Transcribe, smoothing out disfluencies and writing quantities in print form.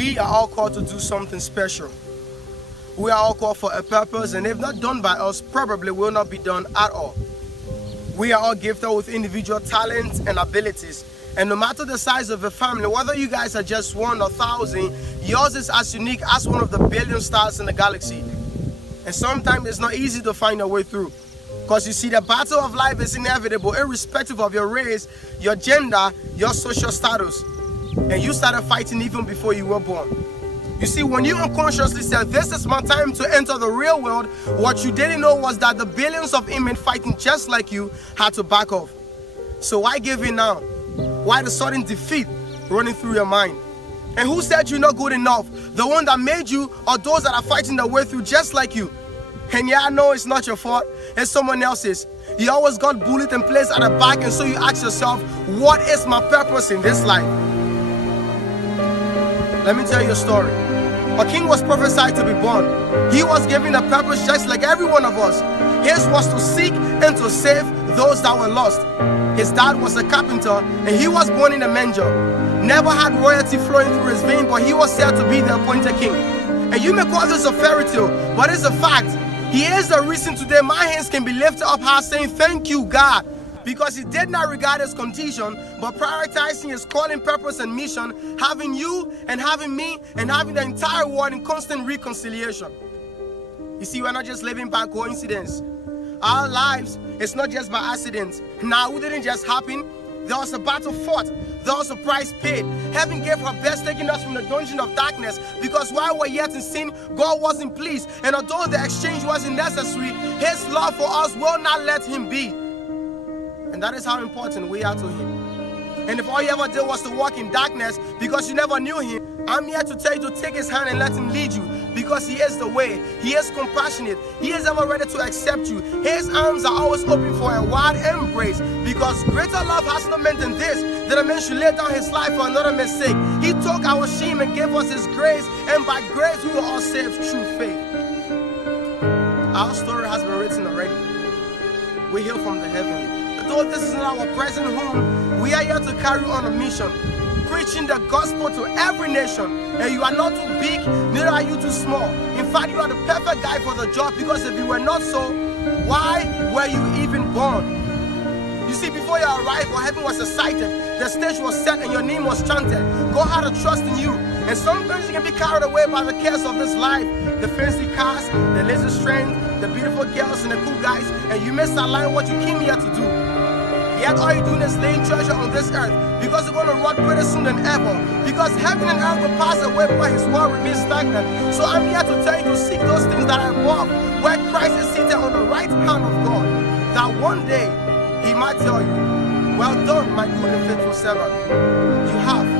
We are all called to do something special. We are all called for a purpose, and if not done by us, probably will not be done at all. We are all gifted with individual talents and abilities. And no matter the size of the family, whether you guys are just 1 or 1,000, yours is as unique as one of the billion stars in the galaxy. And sometimes it's not easy to find a way through. Because you see, the battle of life is inevitable, irrespective of your race, your gender, your social status. And you started fighting even before you were born. You see, when you unconsciously said, this is my time to enter the real world, what you didn't know was that the billions of women fighting just like you had to back off. So why give in now? Why the sudden defeat running through your mind? And who said you're not good enough? The one that made you, or those that are fighting their way through just like you? And yeah, I know it's not your fault, it's someone else's. You always got bullied and placed at the back, and so you ask yourself, what is my purpose in this life? Let me tell you a story. A king was prophesied to be born. He was given a purpose just like every one of us. His was to seek and to save those that were lost. His dad was a carpenter, and he was born in a manger. Never had royalty flowing through his veins, but he was said to be the appointed king. And you may call this a fairy tale, but it's a fact. He is the reason today my hands can be lifted up high saying, thank you, God. Because he did not regard his condition, but prioritizing his calling, purpose, and mission, having you and having me and having the entire world in constant reconciliation. You see, we're not just living by coincidence. Our lives, it's not just by accident. Now, it didn't just happen. There was a battle fought. There was a price paid. Heaven gave her best, taking us from the dungeon of darkness, because while we're yet in sin, God wasn't pleased. And although the exchange wasn't necessary, his love for us will not let him be. And that is how important we are to him. And if all you ever did was to walk in darkness because you never knew him, I'm here to tell you to take his hand and let him lead you, because he is the way. He is compassionate. He is ever ready to accept you. His arms are always open for a wide embrace, because greater love has no meant than this, that a man should lay down his life for another man's sake. He took our shame and gave us his grace, and by grace we were all saved through faith. Our story has been written already. We hail from the heavenly. Though this is not our present home, we are here to carry on a mission, preaching the gospel to every nation. And you are not too big, neither are you too small. In fact, you are the perfect guy for the job, because if you were not so, why were you even born? You see, before your arrival, heaven was excited, the stage was set, and your name was chanted. God had a trust in you. And sometimes you can be carried away by the cares of this life, the fancy cars, the laser strength, the beautiful girls and the cool guys, and you misalign what you came here to do. Yet all you're doing is laying treasure on this earth, because you're going to rot pretty soon than ever. Because heaven and earth will pass away, but his word remains stagnant. So I'm here to tell you to seek those things that are above, where Christ is seated on the right hand of God, that one day he might tell you, well done, my good and faithful servant. You have